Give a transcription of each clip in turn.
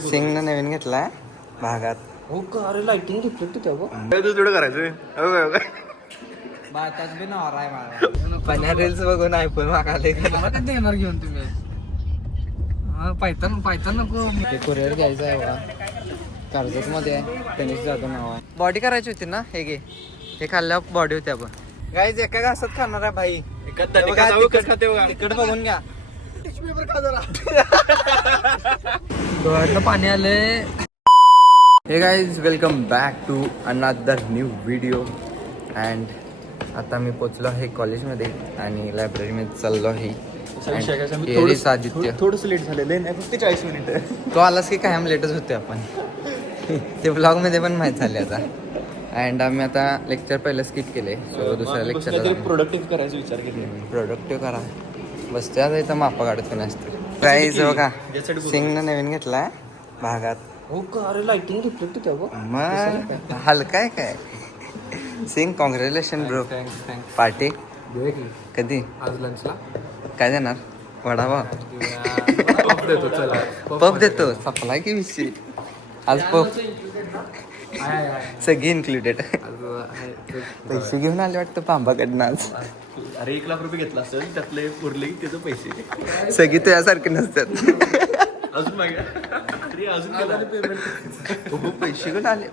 सिंगनं नवीन घेतलाय भागात. हो का? अरे लाइटिंग रिफ्लेक्ट होत्या बघ. तुझं करायचं बातात बी नावर आहे मला. पण्या रील्स बघून आयफोन मागाले. मला कधी येणार घेऊन तुम्ही? हा पायथन नको. ते कुरिअर घ्यायचं आहे बघा. कर्जत मध्ये गणेश जाधव नाव आहे. बॉडी करायची होती ना. हे घे, हे खाल्ल्यावर बॉडी होती. आपण गाईज एका घासात खाणार आहे भाई. तिकड बघून घ्या. डोळ्यातलं पाणी आलंय. हे guys welcome back to another new video. And आता मी पोचलो आहे कॉलेजमध्ये आणि लायब्ररीमध्ये चाललो आहे. आदित्य थोडंसं लेट झालेलं आहे, फक्त 40 मिनिटं. तो आलास की काय, आम्ही लेटच होते आपण. ते ब्लॉगमध्ये पण माहीत झाले आता. अँड आम्ही आता लेक्चर पहिलं स्किप केले. सो दुसऱ्या लेक्चरला प्रोडक्टिव्ह करायचा विचार केला. प्रोडक्टिव्ह करा. बसते आता इथं मापा काढत कोणी असते. प्राईज बघा, सिंगनं नवीन घेतलाय भागात. हो का? अरे लाइटिंग रिफ्लेक्ट होत्या बघ. मग हलका आहे काय. Singh congratulation bro. पार्टी कधी? आज लंचला काय देणार? वडापाव देतो. चला पफ देतो. सपला की विषय. आज पफ सगळी इन्क्लुडेड. पैसे घेऊन आले वाटतं पांबाकडनं आज. अरे 1 लाख रुपये घेतला असेल, त्यातले उरले की त्याचे पैसे. सगळी तुझ्यासारखे नसतात. अजून मागे पैसे घेऊन आले.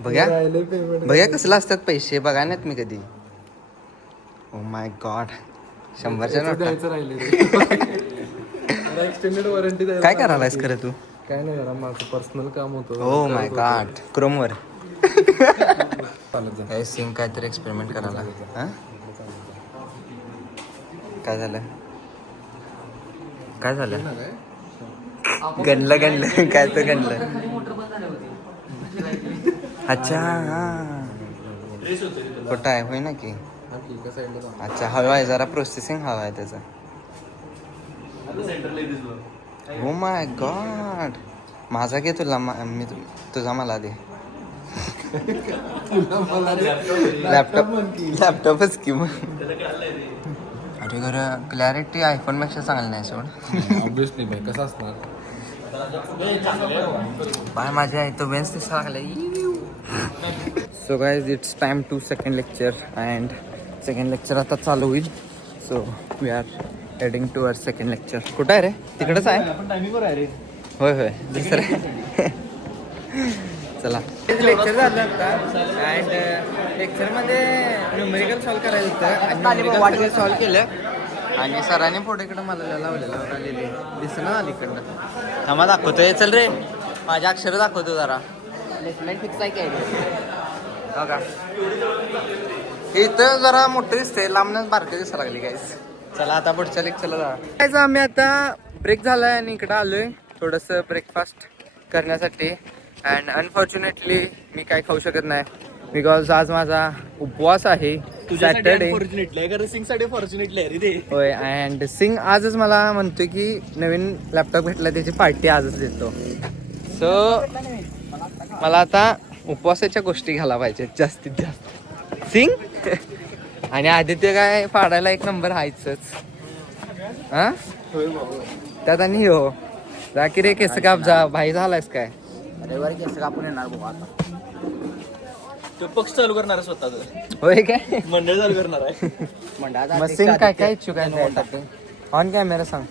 बघा कसलं असतात पैसे. बघा नाहीत मी कधी. Oh my God. 100च्या नोटा. एक्सटेंडेड वॉरंटी काय करायलायस खरं तू? काय नाही जरा माझं पर्सनल काम होतं. Oh my God. क्रोमवर सिंग काहीतरी एक्सपेरिमेंट करायला. काय झालं? काय झालं? गणलं काय तर गणलं. अच्छा हा खोटं आहे होय ना की. अच्छा हवा आहे जरा, प्रोसेसिंग हवा आहे त्याचा. हो माय गॉड. माझा घे तुला, मी तुझा मला दे. लॅपटॉपच की मग. अरे खरं क्लॅरिटी आयफोनपेक्षा चांगली नाही सोड. ऑब्विसली भाई, कसं असणार. बाय माझ्या आहे तो बेन्स दिसा लागला. So guys it's time to second lecture. And second lecture आता चालू होईल. So we are heading to our second lecture. कुठं आहे रे? तिकडंच आहे. आपण टायमिंगवर आहे रे. होय दुसरं. चला लेक्चर झालं आता. अँड लेक्चरमध्ये न्यूमेरिकल सॉल्व करायचं होतं आणि न्यूमेरिकल सॉल्व केलं. आणि सरांनी पुढे इकडं मला लावलेलं आलेले दिसणं आली इकडनं. थांबा दाखवतोय. चल रे माझ्या अक्षर दाखवतो जरा. प्लेसमेंट फिक्स आहे काय बघा. इथं जरा मोठं दिसतंय, लांबनच बारकं दिसायला लागली गाईस. चला आता पुढच्या लेक्चरला जा. आम्ही आता ब्रेक झालाय आणि इकडं आलोय थोडंसं ब्रेकफास्ट करण्यासाठी. अँड अनफॉर्च्युनेटली मी काय खाऊ शकत नाही बिकॉज आज माझा उपवास आहे. सॅटर्डे. होय. अँड सिंग आजच मला म्हणतोय की नवीन लॅपटॉप घेतला त्याची पार्टी आजच देतो. सो मला आता उपवासाच्या गोष्टी घ्यायला पाहिजेत जास्तीत जास्त. सिंग आणि आदित्य काय फाडायला एक नंबर हायचंच. हा त्यात आणि हो जा की रे केस काप जा. भाई झालायस काय? रविवारी केस कापून येणार बघा. आता तो पक्ष चालू करणार आहे स्वतःच. होय काय? मंडळ चालू करणार आहे. मग सिंग काय इच्छुक आहे? ऑन कॅमेरा सांग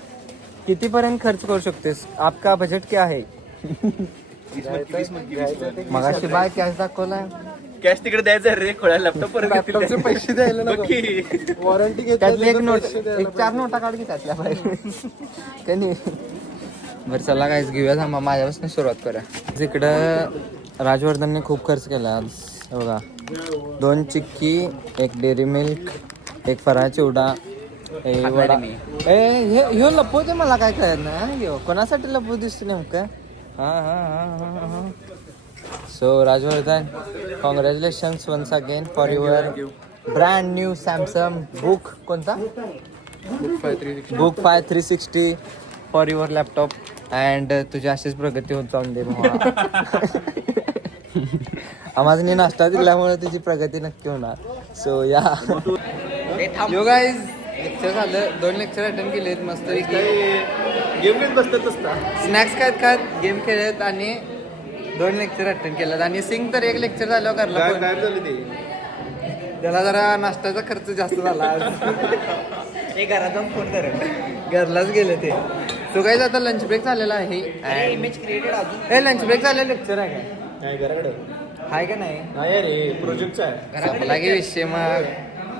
कितीपर्यंत खर्च करू शकतेस? आपका बजेट क्या है? मगाशी बाय कॅश दाखवलाय. कॅश तिकडे द्यायचं रे खोळ्या. लॅपटॉप लॅपटॉपचे पैसे द्यायला वॉरंटी त्यातली एक नोट, एक 4 नोटा काढ की त्यातल्या बाहेर. काय नाही. बरं चला काहीच घेऊया. थांबा माझ्यापासून सुरुवात करा. इकडं राजवर्धनने खूप खर्च केला आज बघा. 2 चिक्की, 1 डेअरी मिल्क, 1 फराळ चिवडा, हे लपवते. मला काय कळत नाही कोणासाठी लपवू दिसतो नेमकं. हा. So Rajvardhan congratulations once again for your brand new Samsung book. कोणता book 5360 for your laptop. And तुझी अशीच प्रगती होत जाऊन दे. आम्हाला नाश्ता दिल्यामुळे तुझी प्रगती नक्की होणार. सो या यो गाईज लेक्चर झालं. 2 लेक्चर अटेंड केलेत मस्त. गेम घेत बसतात असता. स्नॅक्स खात खात गेम खेळत आणि 2 लेक्चर अटेंड केलं आणि सिंग तर 1 लेक्चर झाल्यावर करला पण. काय झालं ते? त्याला जरा नाश्त्याचा खर्च जास्त झाला आज. ते घरात जाऊन फोन करेल. घरलाच गेले ते. तो काही आता लंच ब्रेक झालेला आहे. इमेज क्रिएटेड अजून ए लंच ब्रेक झालेला लेक्चर आहे काय? काय घराकडे आहे का नाही? नाही रे प्रोजेक्टचा आहे. संपला की विषय मग.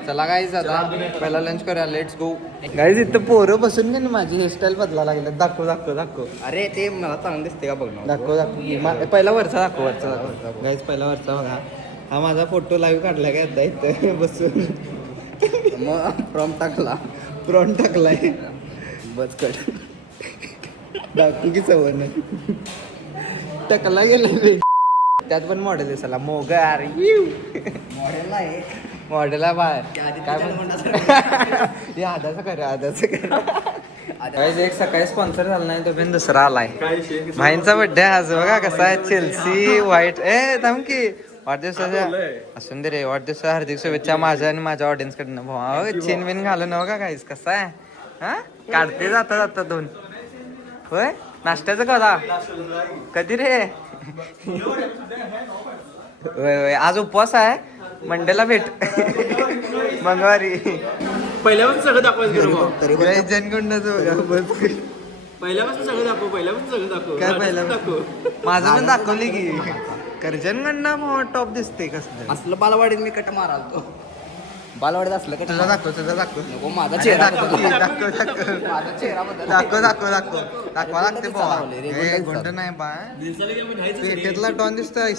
चला गाईज आता पहिला लंच करूया. Let's go. गाईज इथं पोरं बसून की माझी हेअरस्टाईल बदला लागले. दाखव. अरे ते मला चांगलं दिसते का बघ ना. दाखव. पहिला वरचा दाखव. गाईज पहिला वरचा बघा. हा माझा फोटो लाईव्ह काढला काय आता इथं बसून. मग फ्रॉम टाकला. प्रॉन टाकलाय. बस कट. दाखवू की सवय टाकला गेला. त्यात पण मॉडेल दिसायला मोगार मॉडेल आहे. मॉडेलला बाहेर काय हे आधाचं कर. एक सकाळी स्पॉन्सर झाला नाही तो पण दुसरा आलाय. माहींचा बड्डे आज बघा कसा आहे. चेल्सी व्हाईट थांब की वाढदिवसाच्या असून दे रे. वाढदिवसा हार्दिक शुभेच्छा माझ्या आणि माझ्या ऑडियन्स कडनं. भाऊ चेन बिन घालून बघा काहीच कसा आहे. हा काढते जाता 2 होय. नाश्त्याचं कधी रे? होय आज उपवास आहे. मंडेला भेट. मंगळवारी. पहिल्यापासून सगळं दाखवायचं तरी पण जनकुंडाचं बघा. पहिल्यापासून सगळं दाखव. काय पहिलं माझं पण दाखवली की कर्जनगंडा टॉप दिसते कसं. असलं बालवाडीत मी कट मारालतो. बालवाडीत असलं कट तुझा दाखव. नको माझा चेहरा दाखव. माझा चेहरा बदल. दाखवा लागते गुंड नाही बा. पेटेतला डॉन दिसतोय.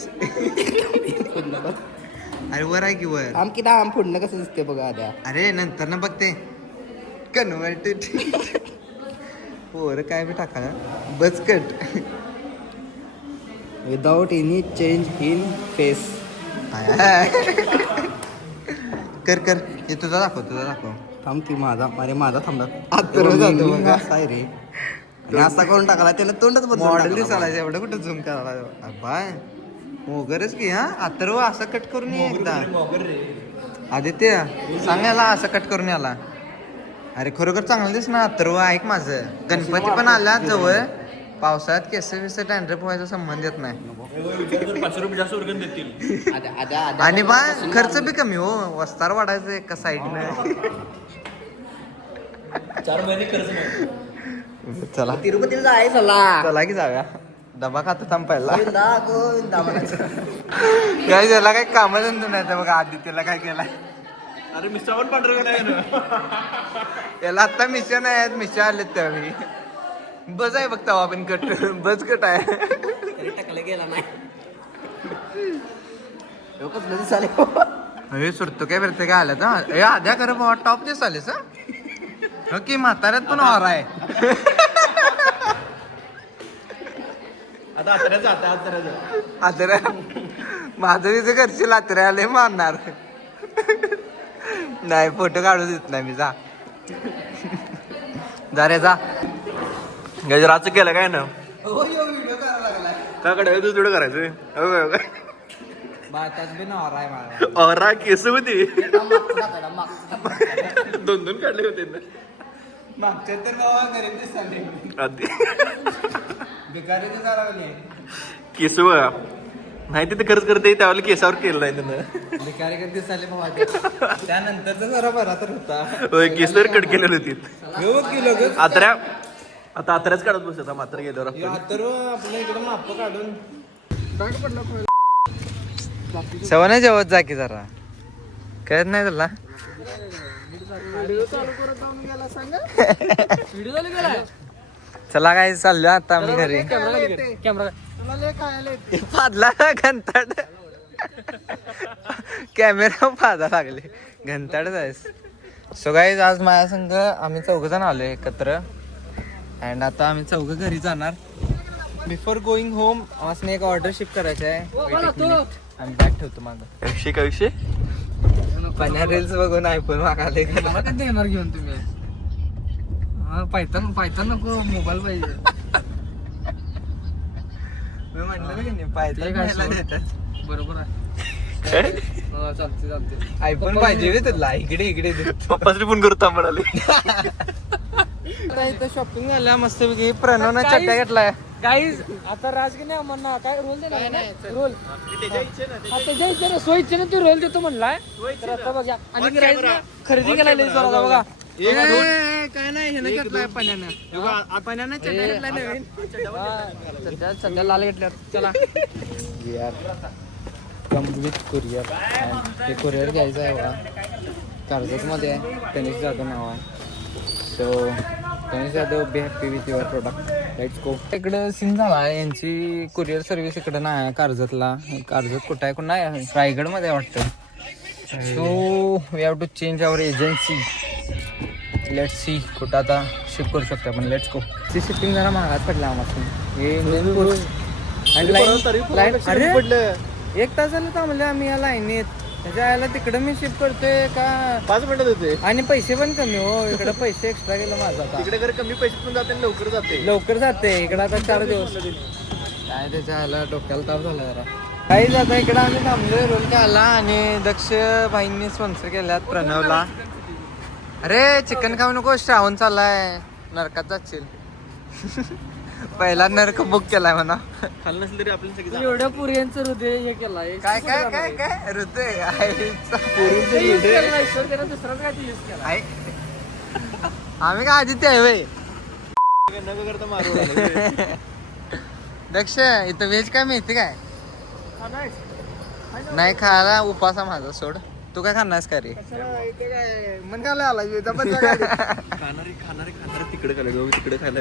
अरे वर आहे की वर. आम किती आम फोडणं कसं दिसते बघा आद्या. अरे नंतर ना बघते कन्वर्टेड. पोर काय बी टाका बचकट. Without any change in face. कर हे तुझा दाखव. थांब की माझा. अरे माझा थांबला. आत्ता जातो बघा. असा आहे रे. आणि असा करून टाकला त्याला तोंडच मॉडेल दिसायला एवढं कुठं झूम करायला बाय. मोगरच की हा अथर्व असं कट करून ये एकदा. आदित्य सांगायला असं कट करून याला. अरे खरोखर चांगलं दिस ना अथर्व. ऐक माझं गणपती पण आला जवळ. पावसाळ्यात केस डॅन्ड्रफ व्हायचा संबंध येत नाही. 500 रुपये जास्त वर्गण देतील. आणि बा खर्च बी कमी हो. वस्तार वाढायचं एका साईडनं. 4 महिने खर्च नाही. चला तिरुपतीला जाय चला की जाऊया. डबा खातो थांब पहिला. गोविंदा म्हणायचं. काय त्याला काही कामधंदा नाही तर बघा. आदित्यला काय केलाय. अरे मिस्टर पण पांढरं काय ना. याला आता मिशन आहेत. मिशन आलेत त्यावेळी. बस आहे बघ तवा पण कट. बस कट आहे. तरी टाकलं गेला नाही. कसलं दिसाले. हे सुरतो काय फिरते काय आलं तर हे आद्या खरं बाबा टॉप दिसालेस. ओके म्हाताऱ्यात पण ऑर आहे. आता आतऱ्या माधवीचं करशील. आतऱ्या आले मारणार नाही. फोटो काढू देत नाही मी. जा रे जा. गजराचं केलं काय ना. काय काढायचं तुझं करायचं. और केस होती 2 काढले होते ना. मागच्या तर बाबा गरीब दिसताले. आधी भिकारी दिसायला लागले. केस बघा नाही तिथे खर्च करते त्यावेळेला केसावर केलं नाही त्यानं. भिकारी कधी दिसाले बाबा. त्यानंतरचा जरा बरा तर होता. केसवर कट केलेली होती. किलो आतऱ्या आता आतऱ्याच काढत बसत मात्र गेल्यावर आपण. तर आपल्या इकडे माप काढून सवय जेवत जा की जरा. कळत नाही तुला. चला काय चाललो आता आम्ही घरी. फादला घंटाड. कॅमेरा फादा लागले. घंटाड जायस. सो गाईज आज माझ्या संग आम्ही 4 जण आलोय एकत्र. अँड आता आम्ही 4 घरी जाणार. बिफोर गोईंग होम आम्हाला एक ऑर्डर शिप करायचं आहे. आणि बॅग ठेवतो माझं. 100 पाण्या रील्स बघून आयफोन मागाले. कधी येणार घेऊन तुम्ही. पायथन नको मोबाईल पाहिजे. मी म्हटलं की नाही पायथन देतात. बरोबर आहे. चालते. आयफोन पाहिजे रे तुला. इकडे पप्पाच फोन करतो म्हणाले. आता इथं शॉपिंग झाल्या मस्तपैकी प्रणवनं चड्ड्या घेतलाय गाईज आता राजकीय आम्हाला काय रोल दे रोल त्याच्या इच्छेने सो इच्छेने तू रोल देतो म्हणलाय तर आता बघा आणि guys ना खरेदी करायला जोरात बघा काय नाही हे घेतलाय पाण्यानं चड्ड्या घेतलाय नवीन सध्या लाल घेतल्यात चला कम्प्लीट कुरिअर हे कुरिअर घ्यायचं आहे बघा कर्जत मध्ये आहे गणेश जाधव नाव आहे so Ganesh Jadhav be happy with your product let's go इकडं सीन झाला यांची कुरिअर सर्व्हिस इकडं नाही आहे कर्जतला कर्जत कुठं आहे कोण नाही आहे रायगडमध्ये वाटतं so we have to change our agency let's see कुठं आता शिफ्ट करू शकतो आपण लेट्स गो ती शिफ्टिंग जरा महागात पडला आम्हाला हे इंडियन पोस्ट आणि लाईन अरे पडलं 1 तास झालं थांबले आम्ही या लाईनीत त्याच्या यायला तिकडं मी शिफ्ट करतोय का 5 मिनिटात होते आणि पैसे पण कमी हो इकडं पैसे एक्स्ट्रा गेलं माझा आता तिकडे जर कमी पैसे पण जाते आणि लवकर जाते लवकर जाते इकडं आता 4 दिवस काय त्याच्या यायला डोक्याला ताप झाला जरा काही जाता इकडं आम्ही थांबलोय रोल आला आणि दक्ष भाईंनी स्पॉन्सर केल्यात प्रणवला अरे चिकन खाऊ नको श्रावण चाललाय नरकात जाशील पहिला नरक बुक केलाय म्हणा खाल्लं नसेल तरी आपल्याला सगळी एवढ्या पुऱ्यांचं हृदय हे केलाय काय काय काय काय ऋतू दुसराच काय यूज केला आम्ही काय आदित्य आहे वय नको करता मारू दक्ष इथं व्हेज काय माहिती काय नाही खायला उपासा माझा सोड तू काय खाणार का रे मन खायला आला खाणारे तिकडे खायला तिकडे खायला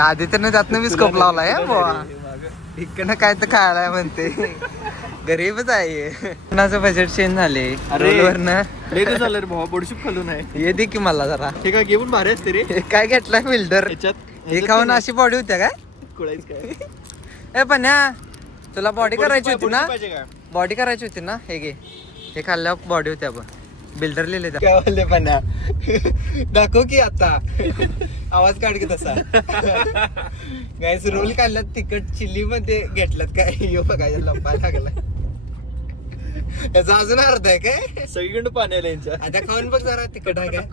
आदित्यनं त्यातनं मी स्कोप लावलाय इकडनं काय तर खायला म्हणते गरीबच आहे कोणाचं बजेट चेंज झाले झालं रे भावा बडशूप खालू नाही ये दे की मला जरा हे काय घेऊन भारी असते रे हे काय घेतलाय फिल्डर हे खाऊन अशी बॉडी होत्या काय कुळायच काय ए पन्या तुला बॉडी करायची होती ना पाहिजे का बॉडी करायची होती ना हे घे हे खाल्ल्यावर बॉडी होत्या पण बिल्डर लिहिले काय बोलले पन्या दाखव की आता आवाज काढ की तसा गायस रोल काढल्यात तिकट चिल्ली मध्ये घेतल्यात काय यो बघायला लंबा लागला याचा अजून अर्थ आहे काय सगळीकडे पाणी आलं यांच्या आता खाऊन बघ जरा तिकट आहे काय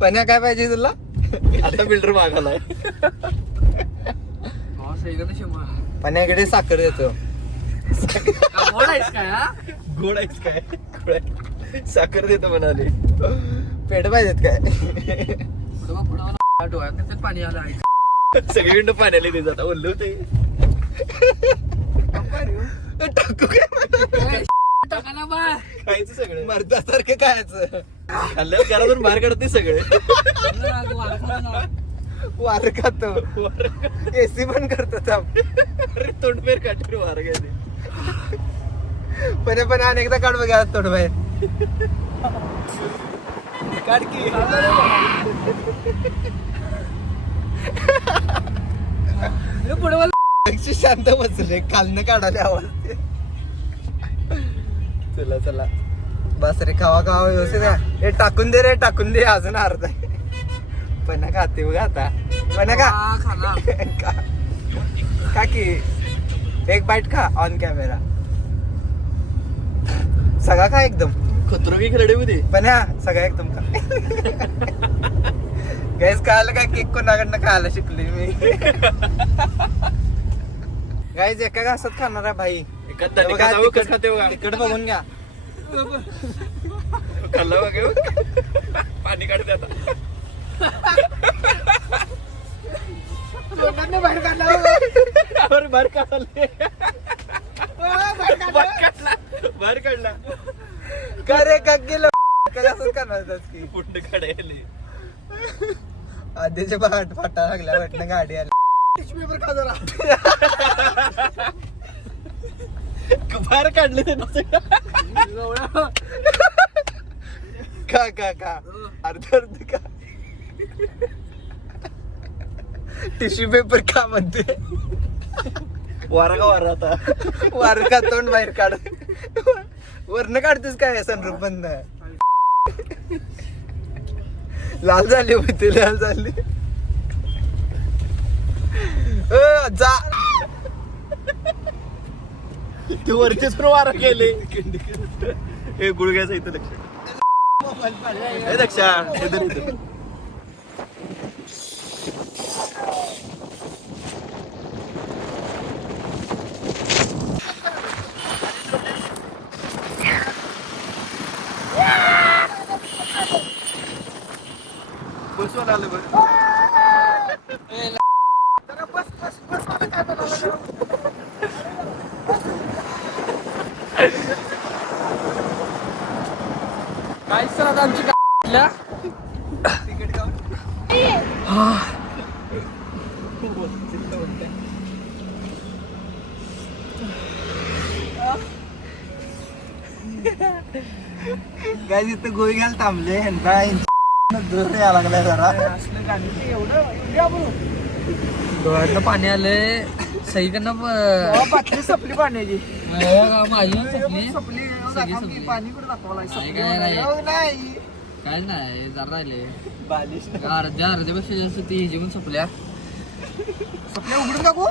पन्या काय पाहिजे तुला आता बिल्डर मागालाय पन्याकडे साखर देतो गोड आहेस काय साखर देतो म्हणाले पेढ पाहिजेत काय डोळ्यात पाणी आलं सगळीकडे पाणी आले ते जाता बोललो ते टाकू काय खायचं सगळं मर्दासारखं खायचं खाल्ल्यावर घरातून बाहेर काढते सगळे वार खातो एसी पण करतो अरे तोंडपेर काढते वार घ्यायचे पण अनेकदा काढ बघा तोड बाहेर काढ की पुढे शांत बसले कालनं काढायला आवाज चला चला बस रे खावा खावा व्यवस्थित हे टाकून दे रे टाकून दे अजून अर्धा पण खाते बघा आता पण का की एक बाईट खा ऑन कॅमेरा सगळा खा एकदम खतरो की खरडे मध्ये पण सगळा एकदम खा गॅस खायला काय केक कोणाकडनं खायला शिकलोय मी गाईज एका घासात खाणार आहे भाई तिकड बघून घ्या खाल्ला बघ पाणी काढते आता बाहेर काढला बाहेर काढले बाहेर काढला का रे का गेलं असंच करणार की पुंड काढायले आधीच्या फाटा लागल्या वाटणं गाडी आली पेपर खा जरा बाहेर काढले ते का अर्ध का टिश्यू पेपर का म्हणते वारा का वारा आता वार का तोंड बाहेर काढ वरनं काढतेस काय सनरूप बंद लाल झाली होती लाल झाली जा ते वरचेच वारा केले हे गुडघ्याचं इथं लक्ष हे दक्षा इधर इधर बसवर आलं बरं काय सर आता आमची काय तिथं गोळी घाल थांबले दूर यायला लागलाय जरा डोळ्यातलं पाणी आलंय सईकडनं बाटली संपली पाण्याची माझी संपली संपली पाणी कुठे दाखवलाय नाही. काय नाही जरा राहिले अर्ध्यापेक्षा जास्त ती जेवण संपल्या उघडून टाकू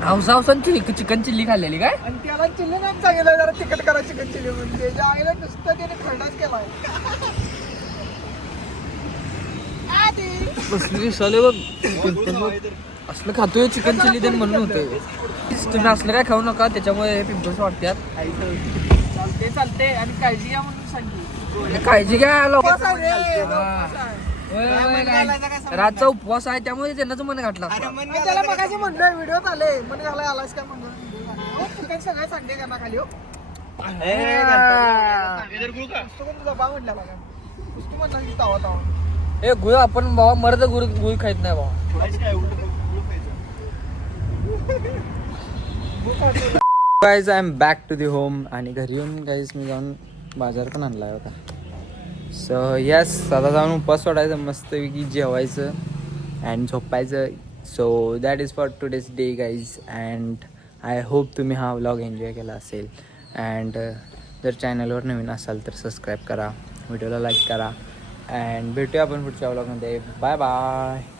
हौसा चिकन चिल्ली खाल्लेली काय आणि त्याला चिल्ली नाम सांगितलं जरा तिकट करा चिकन चिल्ली म्हणून त्याच्या आईला नुसतं त्याने खरडाच केलाय कसली दिसाले बघ असलं खातोय चिकन चिल्ली ते म्हणून होतंय तुम्ही असलं काय खाऊ नका त्याच्यामुळे पिंपल्स वाटतात चालते आणि काळजी घ्या म्हणून सांगितलं काळजी घ्या लोक रातचा रातचा उपवास आहे त्यामुळे त्यांनाच मन घातला त्याला मगाशी म्हणलं व्हिडिओत आले मन घालाय आलास काय म्हणलं चिकन सगळं सांगते त्यांना खाली हो तुझा बा म्हटलं बघा तू म्हणला की तावा तावा ए गुळ आपण बाबा मर्द गुळ खायत नाही बाबा guys I am back to the home आणि घरी येऊन गाईज मी जाऊन बाजार पण आणलाय होता सो यस आता जाऊन उपवास सोडायचं मस्तपैकी जेवायचं अँड झोपायचं so that is for today's day guys and I hope तुम्ही हा व्लॉग एन्जॉय केला असेल अँड जर चॅनलवर नवीन असाल तर सबस्क्राईब करा व्हिडिओला लाईक करा अँड भेटूया आपण पुढच्या व्लॉगमध्ये बाय बाय